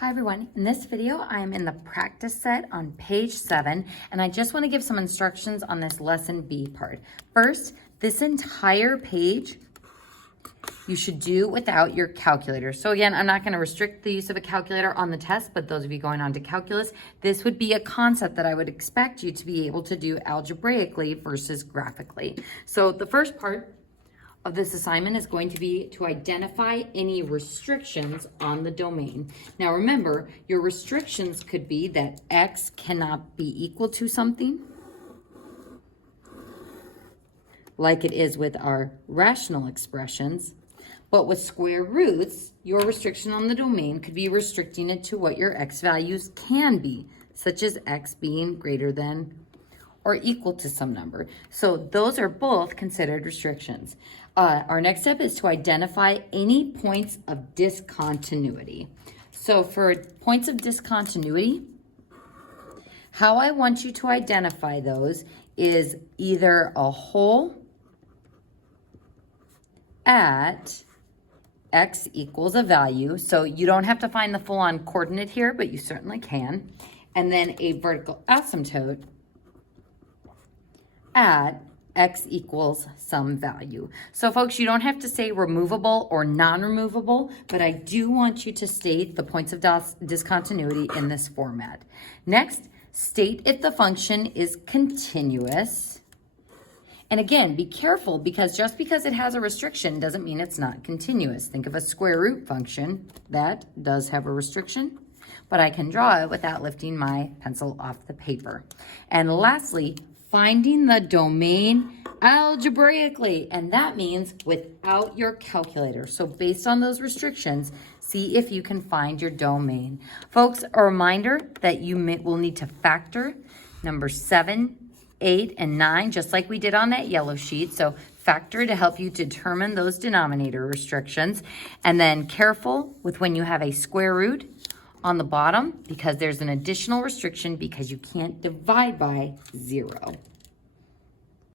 Hi everyone, in this video I am in the practice set on page 7 and I just want to give some instructions on this lesson B part. First, this entire page you should do without your calculator. So again, I'm not going to restrict the use of a calculator on the test, but those of you going on to calculus, this would be a concept that I would expect you to be able to do algebraically versus graphically. So the first part of this assignment is going to be to identify any restrictions on the domain. Now remember, your restrictions could be that x cannot be equal to something, like it is with our rational expressions, but with square roots, your restriction on the domain could be restricting it to what your x values can be, such as x being greater than or equal to some number. So those are both considered restrictions. Our next step is to identify any points of discontinuity. So for points of discontinuity, how I want you to identify those is either a hole at x equals a value. So you don't have to find the full-on coordinate here, but you certainly can. And then a vertical asymptote at x equals some value. So folks, you don't have to say removable or non-removable, but I do want you to state the points of discontinuity in this format. Next, state if the function is continuous. And again, be careful because just because it has a restriction doesn't mean it's not continuous. Think of a square root function that does have a restriction, but I can draw it without lifting my pencil off the paper. And lastly, finding the domain algebraically, and that means without your calculator. So based on those restrictions, see if you can find your domain. Folks, a reminder that you will need to factor number 7, 8, and 9, just like we did on that yellow sheet. So factor to help you determine those denominator restrictions. And then careful with when you have a square root on the bottom, because there's an additional restriction because you can't divide by 0.